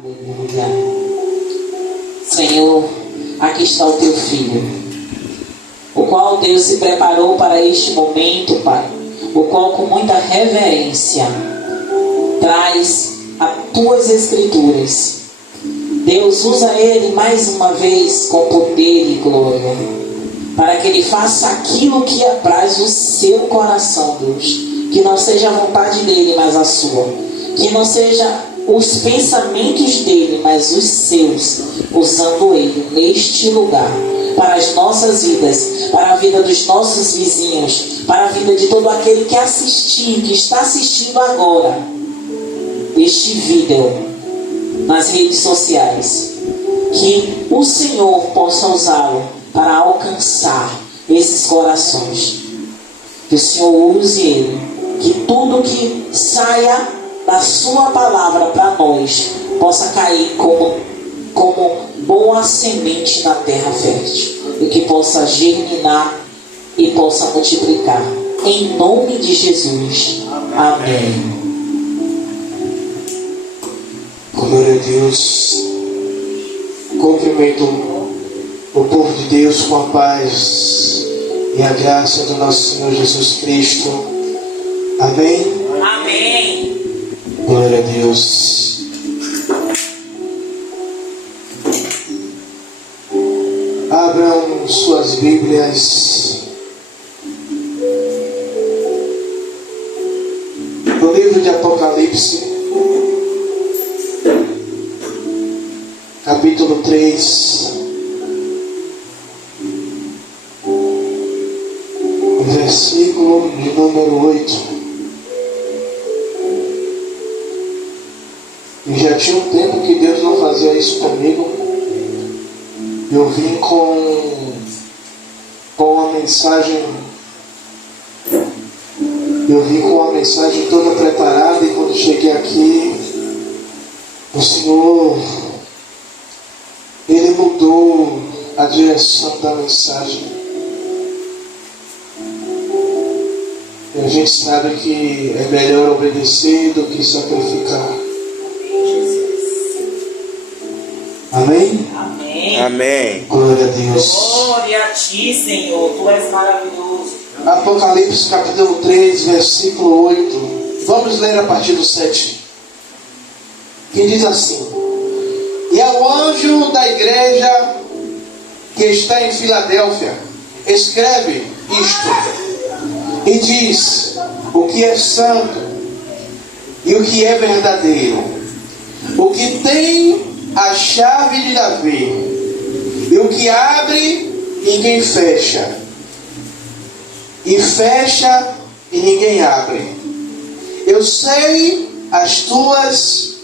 Aleluia. Senhor, aqui está o teu filho, o qual Deus se preparou para este momento, Pai, o qual com muita reverência traz as tuas escrituras. Deus, usa ele mais uma vez com poder e glória, para que ele faça aquilo que apraz o seu coração, Deus. Que não seja a vontade dele, mas a sua. Que não seja os pensamentos dele, mas os seus, usando ele neste lugar, para as nossas vidas, para a vida dos nossos vizinhos, para a vida de todo aquele que assistir, que está assistindo agora este vídeo nas redes sociais. Que o Senhor possa usá-lo para alcançar esses corações. Que o Senhor use ele, que tudo que saia da sua palavra para nós possa cair como boa semente na terra fértil, e que possa germinar e possa multiplicar, em nome de Jesus. Amém. Glória a Deus. Cumprimento o povo de Deus com a paz e a graça do nosso Senhor Jesus Cristo. Amém? Amém. Glória a Deus. Abram suas Bíblias no livro de Apocalipse, capítulo 3, versículo de número 8. E já tinha um tempo que Deus não fazia isso comigo. Eu vim com uma mensagem. Eu vim com uma mensagem toda preparada, e quando cheguei aqui, o Senhor, Ele mudou a direção da mensagem. E a gente sabe que é melhor obedecer do que sacrificar. Amém? Amém. Amém. Glória a Deus. Glória a ti, Senhor. Tu és maravilhoso. Apocalipse capítulo 3, versículo 8. Vamos ler a partir do 7. Que diz assim: E ao anjo da igreja que está em Filadélfia, escreve isto, e diz o que é santo e o que é verdadeiro, o que tem a chave de Davi, e o que abre ninguém fecha, e fecha e ninguém abre. Eu sei as tuas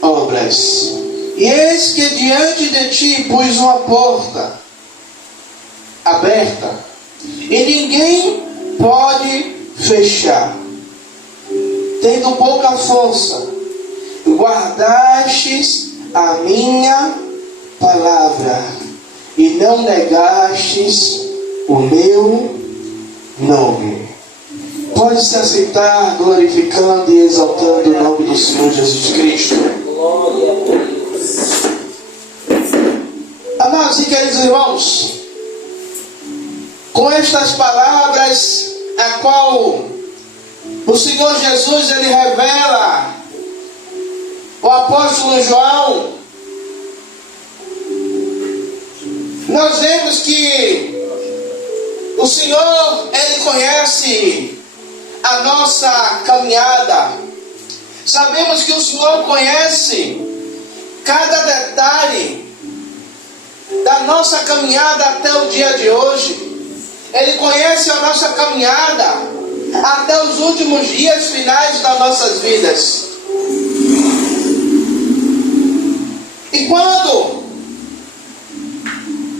obras, e eis que diante de ti pus uma porta aberta, e ninguém pode fechar. Tendo pouca força, guardastes a minha palavra, e não negastes o meu nome. Pode se aceitar, glorificando e exaltando o nome do Senhor Jesus Cristo. Glória a Deus. Amados e queridos irmãos, com estas palavras, a qual o Senhor Jesus ele revela o apóstolo João, nós vemos que o Senhor ele conhece a nossa caminhada. Sabemos que o Senhor conhece cada detalhe da nossa caminhada até o dia de hoje. Ele conhece a nossa caminhada até os últimos dias finais das nossas vidas. E quando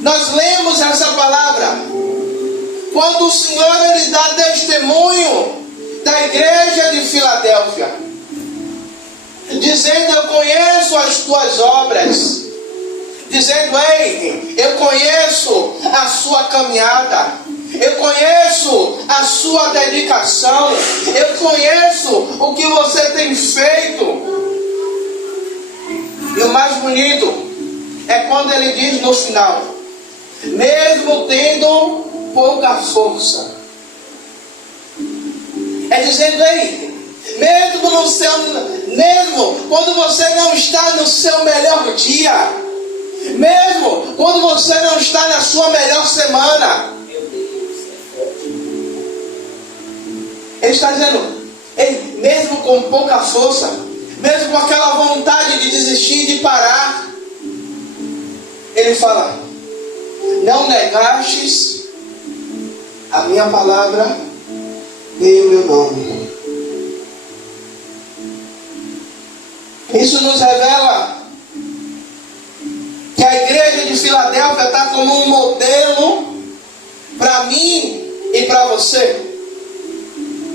nós lemos essa palavra, quando o Senhor ele dá testemunho da igreja de Filadélfia, dizendo: eu conheço as tuas obras, dizendo: ei, eu conheço a sua caminhada, eu conheço a sua dedicação, eu conheço o que você tem feito. E mais bonito é quando ele diz no final: mesmo tendo pouca força. É dizendo aí, mesmo quando você não está no seu melhor dia, mesmo quando você não está na sua melhor semana, ele está dizendo, mesmo com pouca força, mesmo com aquela vontade de desistir, de parar, ele fala: não negastes a minha palavra nem o meu nome. Isso nos revela que a igreja de Filadélfia está como um modelo para mim e para você.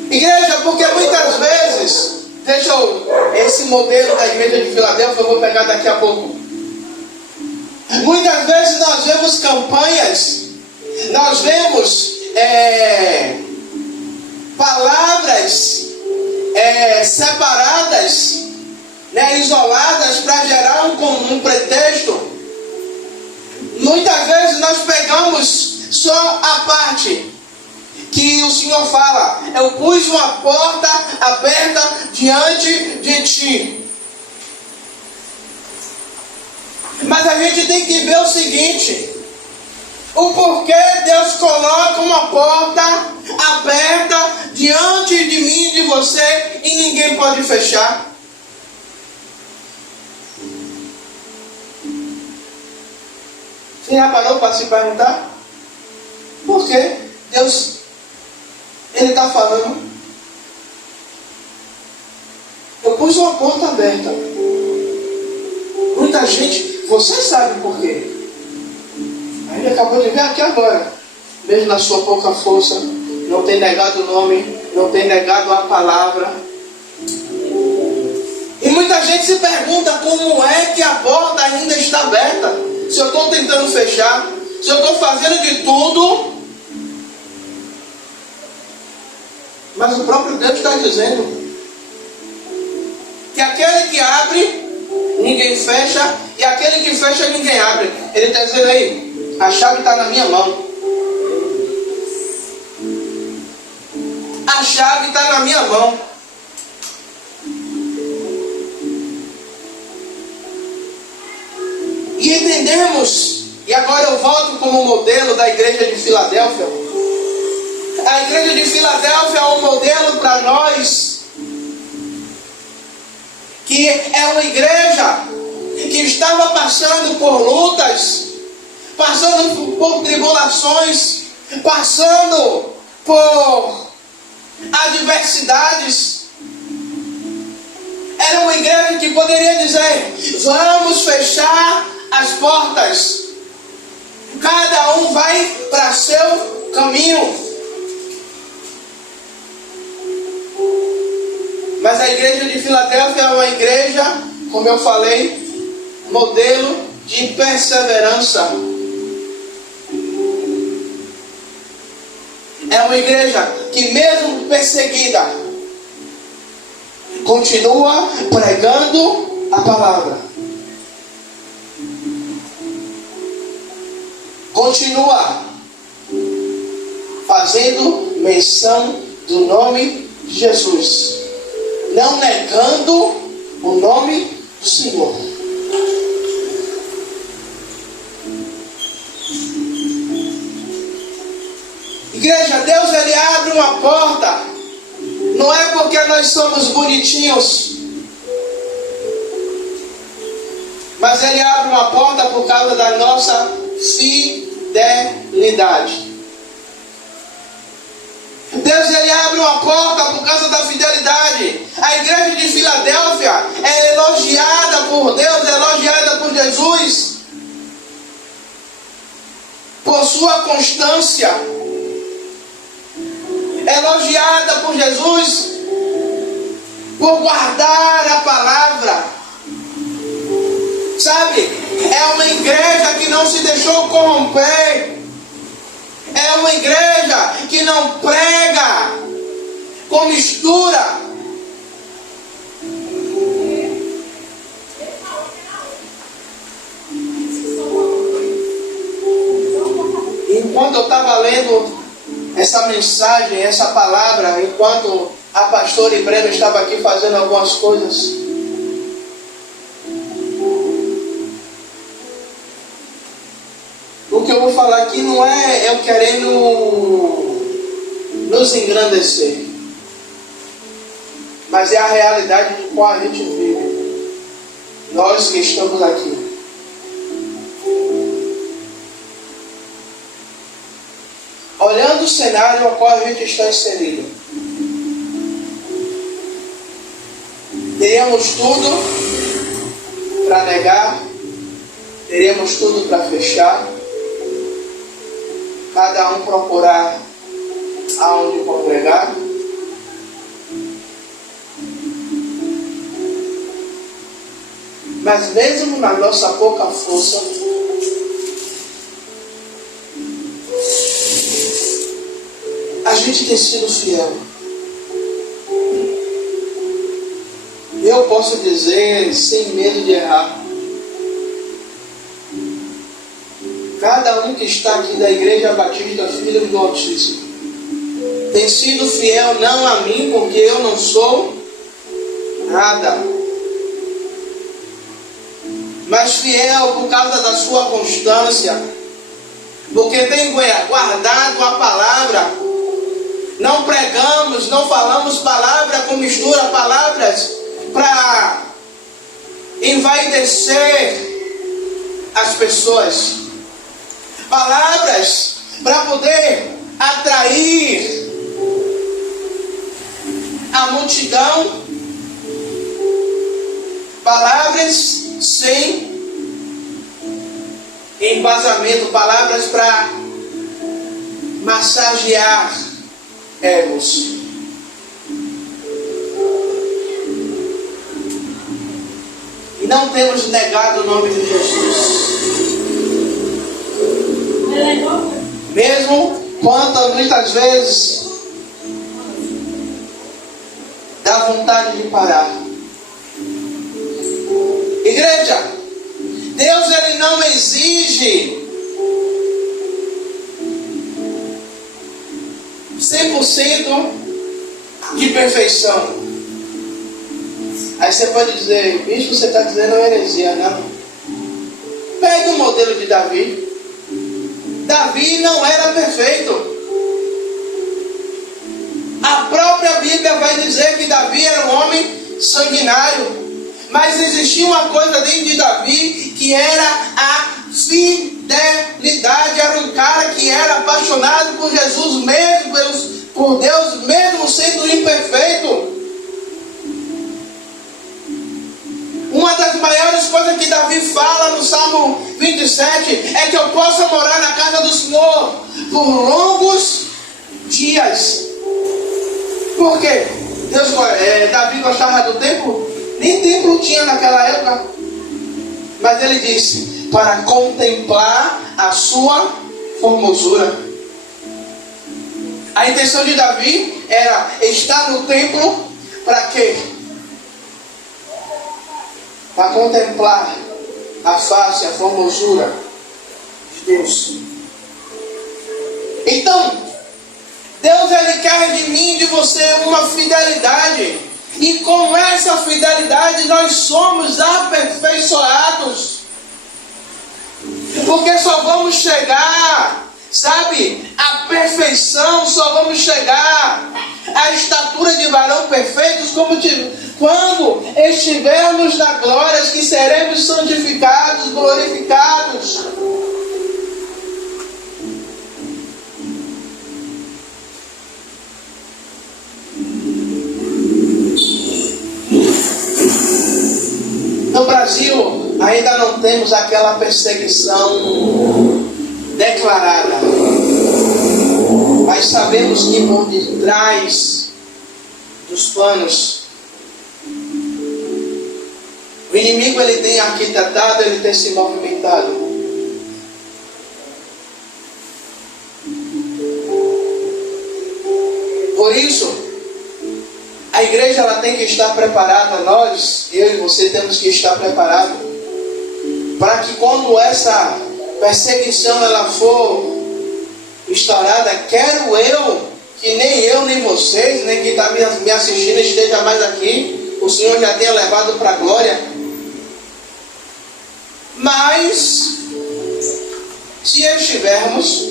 Igreja, porque muitas vezes, esse modelo da igreja de Filadélfia eu vou pegar daqui a pouco. Muitas vezes nós vemos campanhas, nós vemos palavras separadas, isoladas para gerar um pretexto. Muitas vezes nós pegamos só a parte que o Senhor fala: eu pus uma porta aberta diante de ti. Mas a gente tem que ver o seguinte: o porquê Deus coloca uma porta aberta diante de mim e de você e ninguém pode fechar. Você já parou para se perguntar? Por que Deus, Ele está falando? Eu pus uma porta aberta. Muita gente, você sabe por quê? A gente acabou de ver aqui agora. Mesmo na sua pouca força, não tem negado o nome, não tem negado a palavra. E muita gente se pergunta como é que a porta ainda está aberta. Se eu estou tentando fechar, se eu estou fazendo de tudo, mas o próprio Deus está dizendo que aquele que abre, ninguém fecha, e aquele que fecha, ninguém abre. Ele está dizendo aí, a chave está na minha mão. A chave está na minha mão. E entendemos, e agora eu volto como modelo da igreja de Filadélfia. A igreja de Filadélfia é um modelo para nós, que é uma igreja que estava passando por lutas, passando por tribulações, passando por adversidades. Era uma igreja que poderia dizer: vamos fechar as portas, cada um vai para seu caminho. Mas a igreja de Filadélfia é uma igreja, como eu falei, modelo de perseverança. É uma igreja que, mesmo perseguida, continua pregando a palavra. Continua fazendo menção do nome de Jesus, não negando o nome do Senhor. Igreja, Deus, Ele abre uma porta, não é porque nós somos bonitinhos, mas Ele abre uma porta por causa da nossa fidelidade. Deus, Ele abre uma porta por causa da fidelidade. A igreja de Filadélfia é elogiada por Deus, é elogiada por Jesus, por sua constância, elogiada por Jesus por guardar a palavra. Sabe, é uma igreja que não se deixou corromper. É uma igreja que não prega com mistura. essa mensagem, essa palavra, enquanto a pastora e Breno estava aqui fazendo algumas coisas. O que eu vou falar aqui não é eu querendo nos engrandecer, mas é a realidade de qual a gente vive. Nós que estamos aqui. Olhando o cenário ao qual a gente está inserido, teríamos tudo para negar, teríamos tudo para fechar, cada um procurar aonde congregar. Mas mesmo na nossa pouca força, a gente tem sido fiel. Eu posso dizer, sem medo de errar, cada um que está aqui da Igreja Batista Filhos do Altíssimo tem sido fiel não a mim, porque eu não sou nada, mas fiel por causa da sua constância, porque tem guardado a palavra. Não pregamos, não falamos palavra com mistura, palavras para envaidecer as pessoas, palavras para poder atrair a multidão, palavras sem embasamento, palavras para massagear egos. E não temos negado o nome de Jesus. Mesmo quando muitas vezes dá vontade de parar. Igreja, Deus ele não exige 100% de perfeição. Aí você pode dizer, bicho, você está dizendo uma heresia, não? Pega o modelo de Davi. Davi não era perfeito. A própria Bíblia vai dizer que Davi era um homem sanguinário. Mas existia uma coisa dentro de Davi que era a fidelidade. Era um cara que era apaixonado por Jesus mesmo, por Deus mesmo sendo imperfeito. Uma das maiores coisas que Davi fala no Salmo 27 é que eu possa morar na casa do Senhor por longos dias. Por quê? Davi gostava do templo? Nem templo tinha naquela época. Mas ele disse, para contemplar a sua formosura. A intenção de Davi era estar no templo para quê? Para contemplar a face, a formosura de Deus. Então, Deus ele quer de mim e de você uma fidelidade. E com essa fidelidade nós somos aperfeiçoados. Porque só vamos chegar, sabe, à perfeição, só vamos chegar à estatura de varão perfeitos quando estivermos na glória, que seremos santificados, glorificados. No Brasil, ainda não temos aquela perseguição declarada. Mas sabemos que por detrás dos panos, o inimigo ele tem arquitetado, ele tem se movimentado. Por isso, a igreja ela tem que estar preparada, nós, eu e você temos que estar preparados para que quando essa perseguição ela for instaurada, quero eu que nem eu, nem vocês, nem quem está me assistindo esteja mais aqui, o Senhor já tenha levado para a glória. Mas, se estivermos,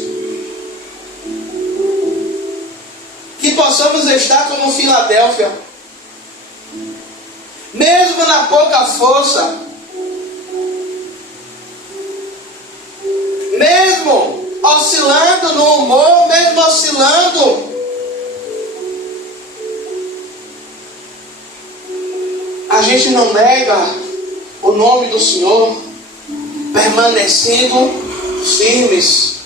que possamos estar como Filadélfia, mesmo na pouca força, mesmo oscilando no humor, mesmo oscilando, a gente não nega o nome do Senhor, permanecendo firmes,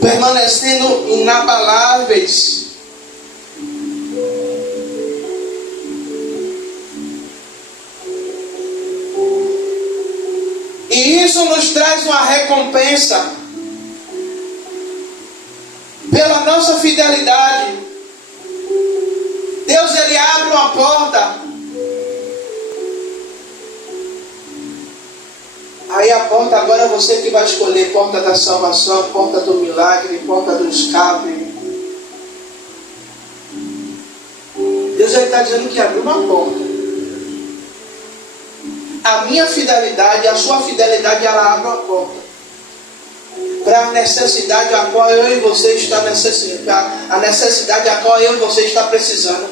permanecendo inabaláveis. E isso nos traz uma recompensa pela nossa fidelidade. Deus, Ele abre uma porta. Aí a porta agora é você que vai escolher. Porta da salvação, porta do milagre, porta do escape. Deus já está dizendo que abriu uma porta. A minha fidelidade, a sua fidelidade, ela abre uma porta para a necessidade a qual eu e você está necessitando, a necessidade a qual eu e você está precisando.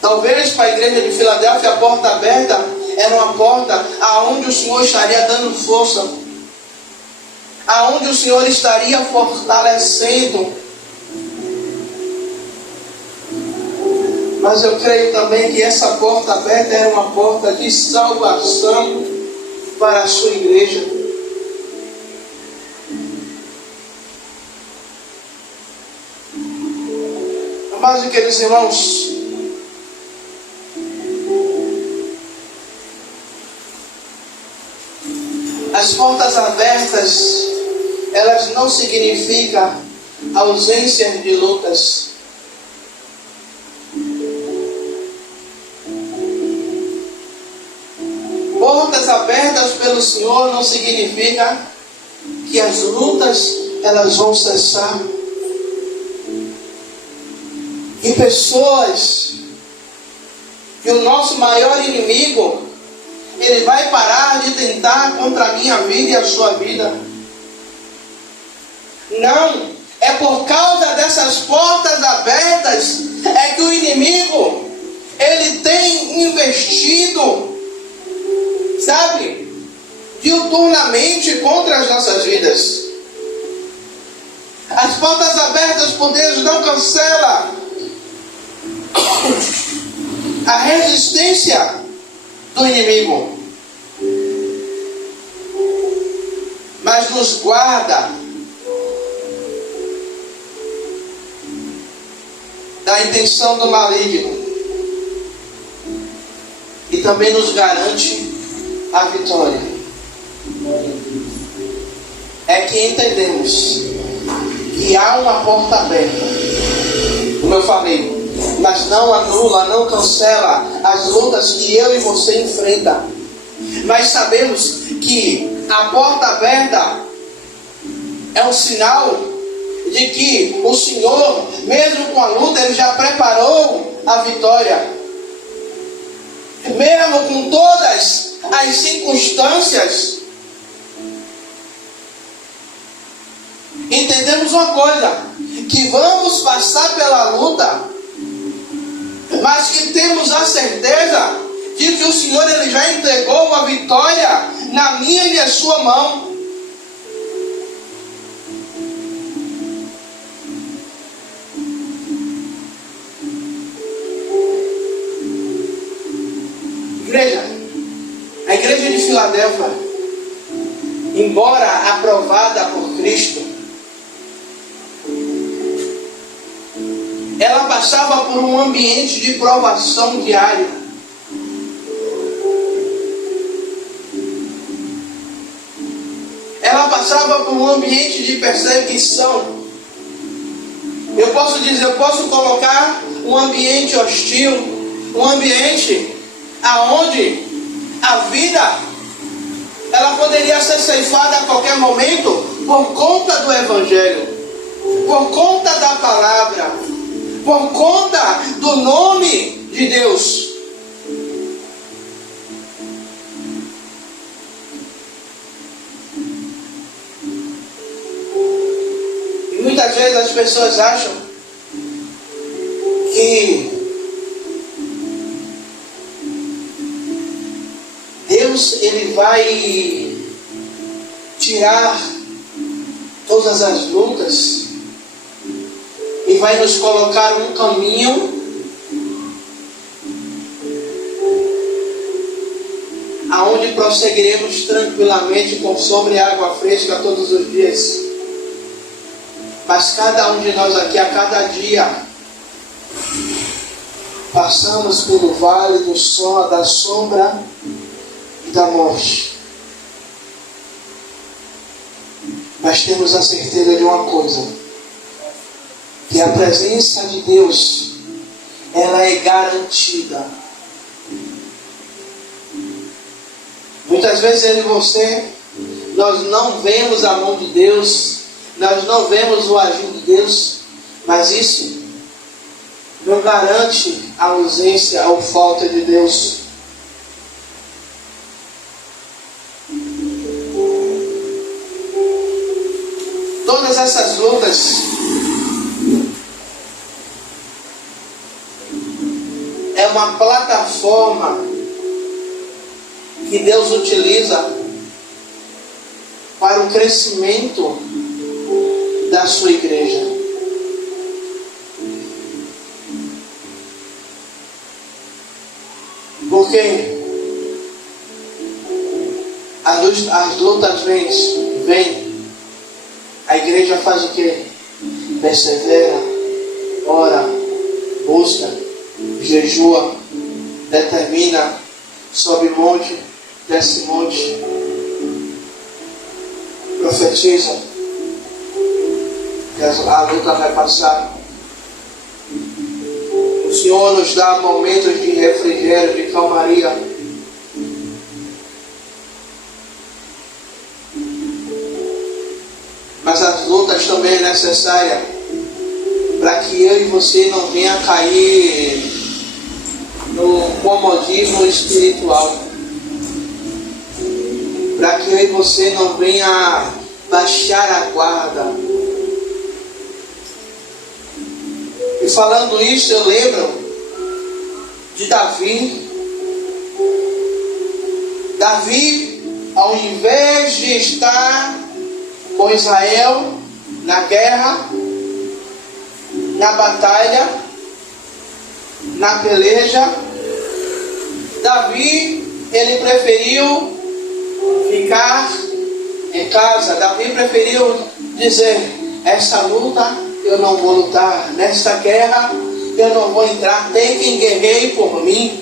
Talvez para a igreja de Filadélfia a porta aberta era uma porta aonde o Senhor estaria dando força, aonde o Senhor estaria fortalecendo. Mas eu creio também que essa porta aberta era uma porta de salvação para a sua igreja. Amados e queridos irmãos, as portas abertas, elas não significam ausência de lutas. Portas abertas pelo Senhor não significa que as lutas elas vão cessar. E pessoas, que o nosso maior inimigo, ele vai parar de tentar contra a minha vida e a sua vida. Não, é por causa dessas portas abertas é que o inimigo, ele tem investido, sabe, diuturnamente contra as nossas vidas. As portas abertas por Deus não cancelam a resistência do inimigo, mas nos guarda da intenção do maligno e também nos garante a vitória. É que entendemos que há uma porta aberta, como eu falei, mas não anula, não cancela as lutas que eu e você enfrenta. Mas sabemos que a porta aberta é um sinal de que o Senhor, mesmo com a luta, Ele já preparou a vitória. Mesmo com todas as circunstâncias, entendemos uma coisa, que vamos passar pela luta, mas que temos a certeza de que o Senhor ele já entregou a vitória na minha e na sua mão. Igreja, a igreja de Filadélfia, embora aprovada por Cristo, ela passava por um ambiente de provação diária. Ela passava por um ambiente de perseguição. Eu posso colocar um ambiente hostil, um ambiente aonde a vida ela poderia ser ceifada a qualquer momento por conta do Evangelho, por conta da palavra, por conta do nome de Deus. E muitas vezes as pessoas acham que Deus, ele vai tirar todas as lutas e vai nos colocar um caminho aonde prosseguiremos tranquilamente com sobre água fresca todos os dias. Mas cada um de nós aqui, a cada dia, passamos pelo vale do sol, da sombra e da morte. Mas temos a certeza de uma coisa, que a presença de Deus, ela é garantida. Muitas vezes eu e você, nós não vemos a mão de Deus, nós não vemos o agir de Deus, mas isso não garante a ausência ou falta de Deus. Todas essas lutas é uma plataforma que Deus utiliza para o crescimento da sua igreja. Porque as lutas vêm, a igreja faz o quê? Persevera, ora, busca, jejua, determina, sobe monte, desce monte, profetiza, que a luta vai passar. O Senhor nos dá momentos de refrigério, de calmaria. Mas as lutas também é necessária para que eu e você não venha cair no comodismo espiritual, para que eu e você não venha baixar a guarda. E falando isso, eu lembro de Davi. Davi, ao invés de estar com Israel na guerra, na batalha, na peleja, Davi, ele preferiu ficar em casa. Davi preferiu dizer: essa luta eu não vou lutar, nessa guerra eu não vou entrar, tem quem guerreie por mim.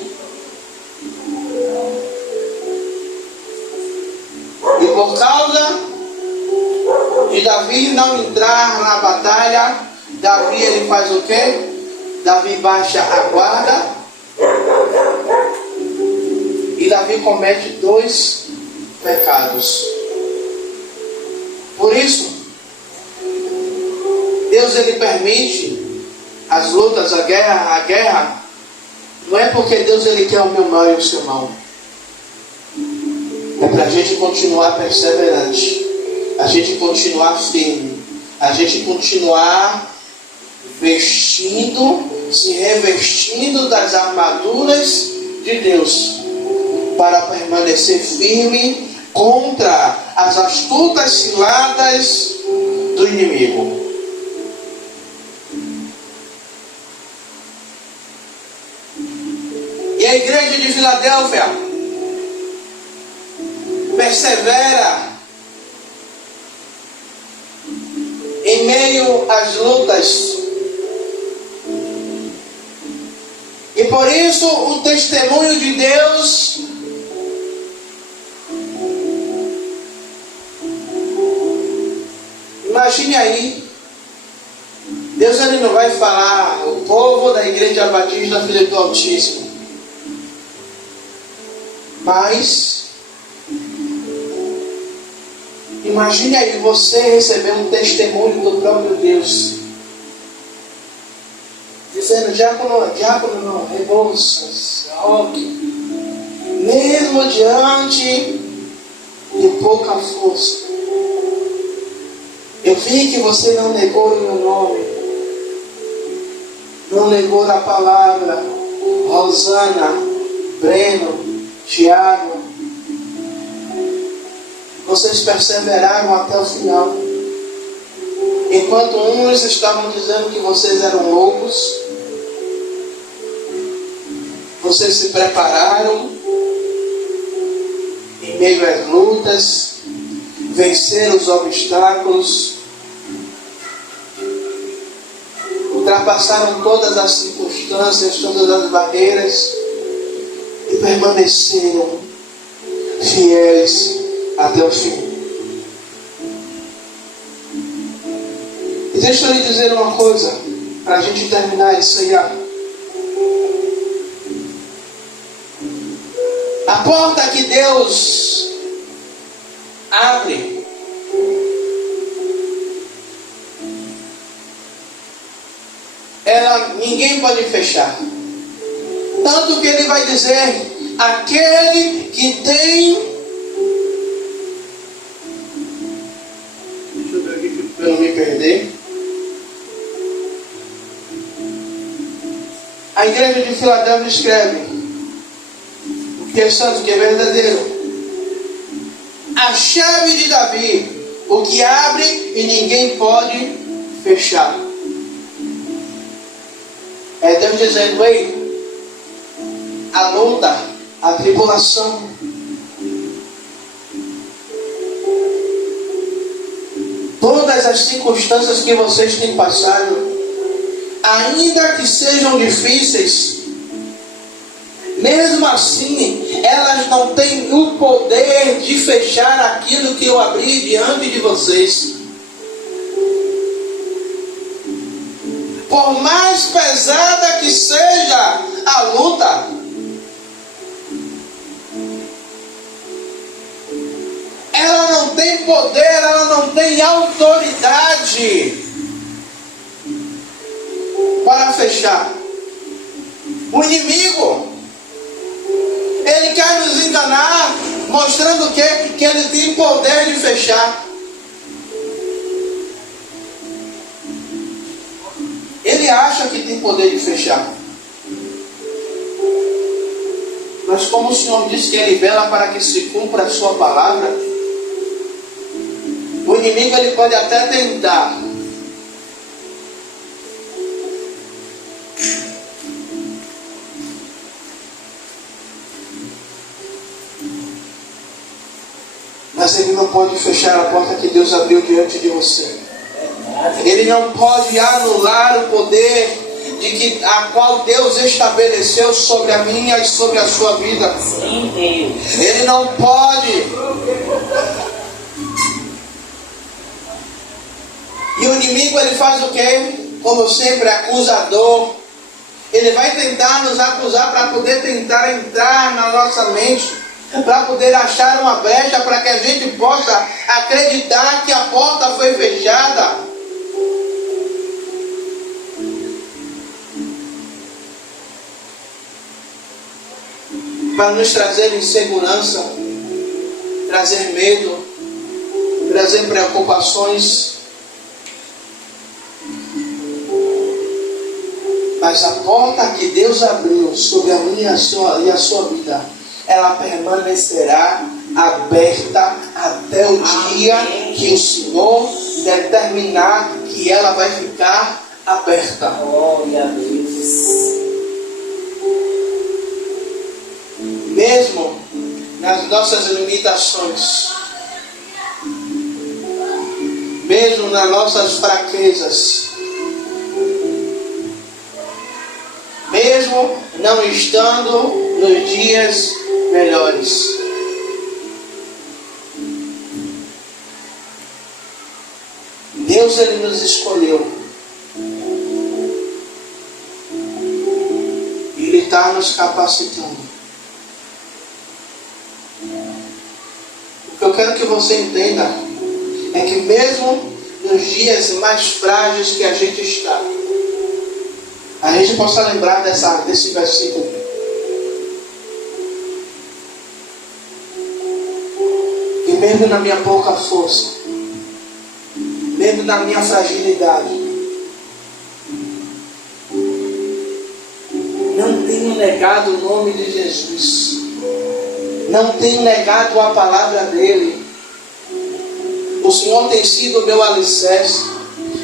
E por causa de Davi não entrar na batalha, Davi, ele faz o quê? Davi baixa a guarda e Davi comete 2 pecados. Por isso, Deus, ele permite as lutas, a guerra, não é porque Deus, ele quer o meu mal e o seu mal. É para a gente continuar perseverante, a gente continuar firme, a gente continuar se revestindo das armaduras de Deus, para permanecer firme contra as astutas ciladas do inimigo. E a igreja de Filadélfia persevera em meio às lutas. E por isso o testemunho de Deus imagine aí, Deus, ele não vai falar o povo da igreja batista Filho do Altíssimo, mas Imagine aí você receber um testemunho do próprio Deus. Dizendo, diácono não, Rebouças, Roque, mesmo diante de pouca força, eu vi que você não negou o meu nome, não negou a palavra. Rosana, Breno, Tiago, vocês perseveraram até o final. Enquanto uns estavam dizendo que vocês eram loucos, vocês se prepararam em meio às lutas, venceram os obstáculos, ultrapassaram todas as circunstâncias, todas as barreiras e permaneceram fiéis até o fim. E deixa eu lhe dizer uma coisa, para a gente terminar isso aí. A porta que Deus abre, ninguém pode fechar. Tanto que ele vai dizer, aquele que tem... Deixa eu ver aqui para eu não me perder. A igreja de Filadélfia escreve, o que é santo, o que é verdadeiro. A chave de Davi, o que abre e ninguém pode fechar. É Deus dizendo, ei, a luta, a tribulação, todas as circunstâncias que vocês têm passado, ainda que sejam difíceis, mesmo assim, elas não têm o poder de fechar aquilo que eu abri diante de vocês. Por mais pesada que seja a luta, ela não tem poder, ela não tem autoridade para fechar. O inimigo, ele quer nos enganar, mostrando que ele tem poder de fechar. Ele acha que tem poder de fechar. Mas como o Senhor disse que ele vela para que se cumpra a sua palavra, o inimigo ele pode até tentar. Mas ele não pode fechar a porta que Deus abriu diante de você. Ele não pode anular o poder a qual Deus estabeleceu sobre a minha e sobre a sua vida. Sim, Deus. Ele não pode. E o inimigo ele faz o quê? Como sempre, acusador. Ele vai tentar nos acusar para poder tentar entrar na nossa mente, para poder achar uma brecha para que a gente possa acreditar que a porta foi fechada. Para nos trazer insegurança, trazer medo, trazer preocupações. Mas a porta que Deus abriu sobre a minha e a sua vida, ela permanecerá aberta até o dia que o Senhor determinar que ela vai ficar aberta. Glória a Deus. Mesmo nas nossas limitações, mesmo nas nossas fraquezas, mesmo não estando nos dias melhores, Deus ele nos escolheu. Ele está nos capacitando. O que eu quero que você entenda é que mesmo nos dias mais frágeis que a gente está, a gente possa lembrar desse versículo. E mesmo na minha pouca força, mesmo na minha fragilidade, não tenho negado o nome de Jesus, não tenho negado a palavra dele. O Senhor tem sido o meu alicerce.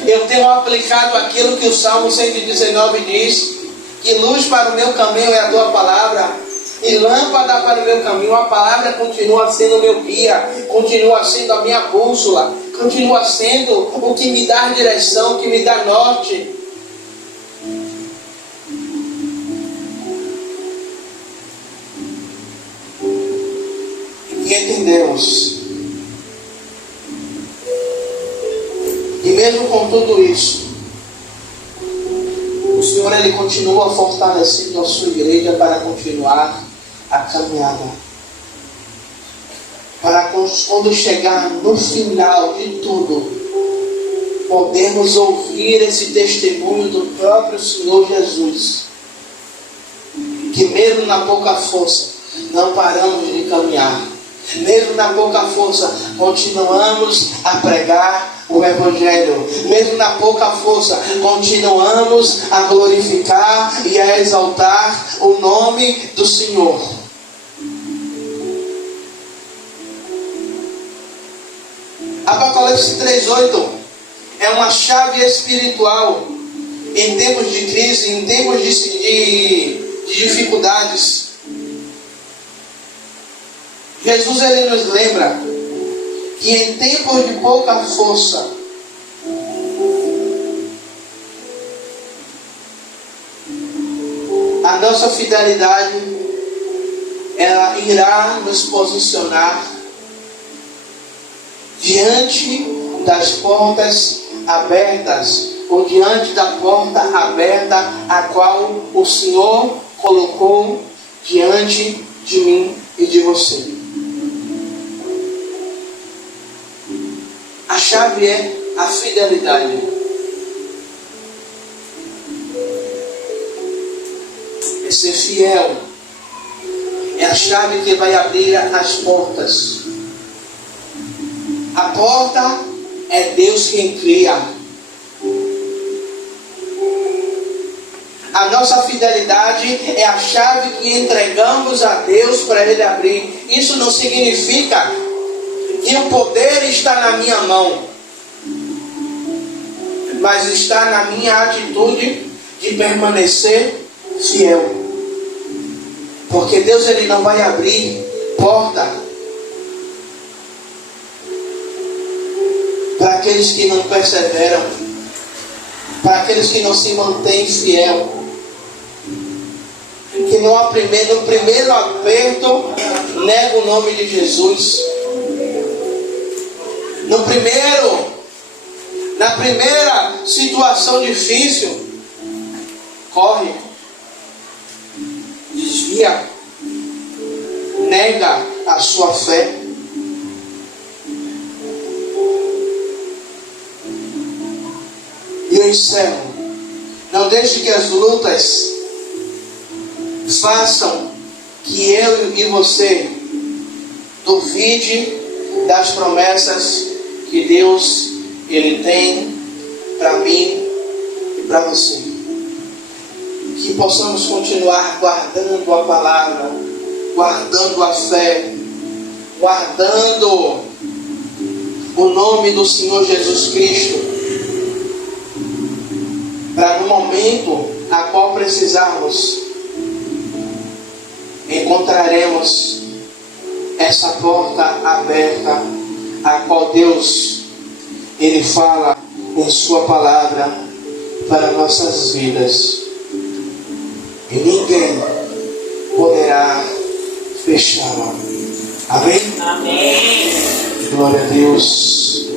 Eu tenho aplicado aquilo que o Salmo 119 diz, que luz para o meu caminho é a tua palavra, e lâmpada para o meu caminho. A palavra continua sendo o meu guia, continua sendo a minha bússola, continua sendo o que me dá direção, o que me dá norte. E entendemos. E mesmo com tudo isso, o Senhor ele continua fortalecendo a sua igreja para continuar a caminhada. Para quando chegar no final de tudo, podemos ouvir esse testemunho do próprio Senhor Jesus. Que mesmo na pouca força, não paramos de caminhar. Mesmo na pouca força, continuamos a pregar o Evangelho. Mesmo na pouca força, continuamos a glorificar e a exaltar o nome do Senhor. Apocalipse 3:8 é uma chave espiritual em tempos de crise, em tempos de dificuldades. Jesus ele nos lembra que em tempos de pouca força, a nossa fidelidade ela irá nos posicionar diante das portas abertas, ou diante da porta aberta a qual o Senhor colocou diante de mim e de você. A chave é a fidelidade. É ser fiel. É a chave que vai abrir as portas. A porta é Deus quem cria. A nossa fidelidade é a chave que entregamos a Deus para Ele abrir. Isso não significa que o poder está na minha mão, mas está na minha atitude de permanecer fiel. Porque Deus ele não vai abrir porta para aqueles que não perseveram, para aqueles que não se mantêm fiel, que no primeiro aperto nega o nome de Jesus. Na primeira situação difícil, corre, desvia, nega a sua fé. E eu encerro. Não deixe que as lutas façam que eu e você duvide das promessas que Deus ele tem para mim e para você. Que possamos continuar guardando a palavra, guardando a fé, guardando o nome do Senhor Jesus Cristo, para no momento a qual precisarmos, encontraremos essa porta aberta, a qual Deus ele fala em sua palavra para nossas vidas, e ninguém poderá fechá-la. Amém? Amém. Glória a Deus.